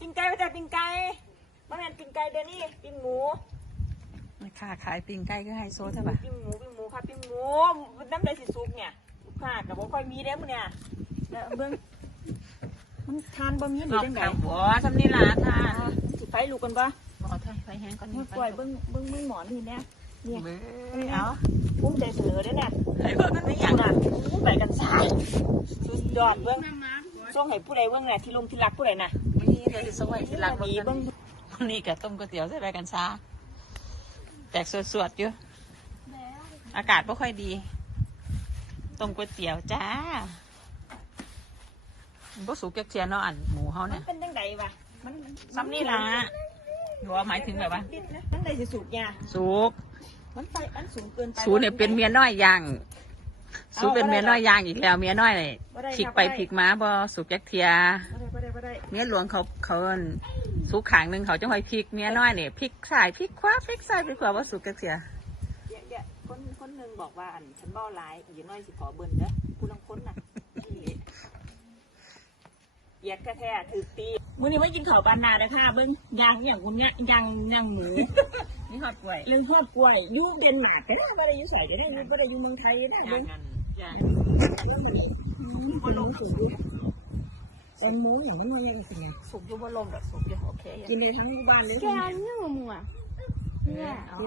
ปิ้งไก่ไปแต่ปิ้งไก่มาแม่นปิ้งไก่เดี๋ยวนี้ปิ้งหมูแม่ค้าขายปิ้งไก่ก็ไฮโซใช่ปะปิ้งหมูปิ้งหมูค่ะปิ้งหมูน้ำใดสิสุกเนี่ยลูกค้ากับบ่ค่อยมีเด้อมื้อเนี่ยแล้วเบิ่งมันทานบ่มีหรือจังไดบัวทำนี่ล่ะค่ะสิไฟลูกกันบ่บัวไทยไฟแห้งก่อนมือปล่อยเบิ่งเบิ่งมือหมอนนี่แน่เนี่ยเบ้ยเอาภูมิใจเสนอเด้อเนี่ยไอ้เบิ่งมันไม่อากอยย่างน่ะอู้ไปกันสายสุดยอดเบิ่ง ช่วงให้ผู้ใดเบิ่งน่ะที่ลงที่รักผู้ใดน่ะนี่เดี๋ยวจะสวยที่รักดีเบิ่งเบิ่งวันนี้ก็ต้มก๋วยเตี๋ยวใส่ใบกัญชาแตกสวดๆอยู่อากาศไม่ค่อยดีต้มก๋วยเตี๋ยวจ้าบ่สุกจักเทียนเนาะอันหมูเฮามัเนี่นยเป็นจังไดวะมันมันซ้ำนี่ล่ะหรือว่าหมายถึงแบบว่าจังไดสิสุกยาสุกมันไฟอันสูงเกินไปสูเนี่ยเป็นเมียน้อยย่าง สูเป็นเมียน้อยย่างอีกแล้วเมียน้อยเลยพลิกไปพลิกมาบ่สุกจักเทียบ่ได้บ่ได้บ่ได้เมียหลวงเขาเขาเอิ้นสุกขางหนึ่งเขาจะคอยพลิกเมียน้อยเนี่ยพลิกซ้ายพลิกขวาพลิกซ้ายพลิกขวาว่าสุกจักเทียเดี๋ยวเดี๋ยวคนคนหนึงบอกว่าอันฉันเบ้าหลายอีกน้อยสิขอเบิ่นเด้อผู้ลังคนน่ะเหยียดแท้ๆถือตีมื้อนี้มากินข้าวบานนาเด้อค่ะเบิ่งย่างอหย่างคุณเนี่ยย่างย่างหมูนี่ฮอดกล้วยเรื่องทอดกล้วยอยู่เดนมาร์กเด้อบ่ได้อยู่ไสเด้อนี่บ่ได้อยู่เมืองไทยนะย่าเบิ่ง งกันย่างบ่ลงสูงอยู่แตงโมอย่างนี้มันยังสิไงสุกอยู่บ่ลมดอกสุกอยู่โอเคอยู่กินได้ทั้งหมู่บ้านเลยแกนี่มึงอะเนี่ย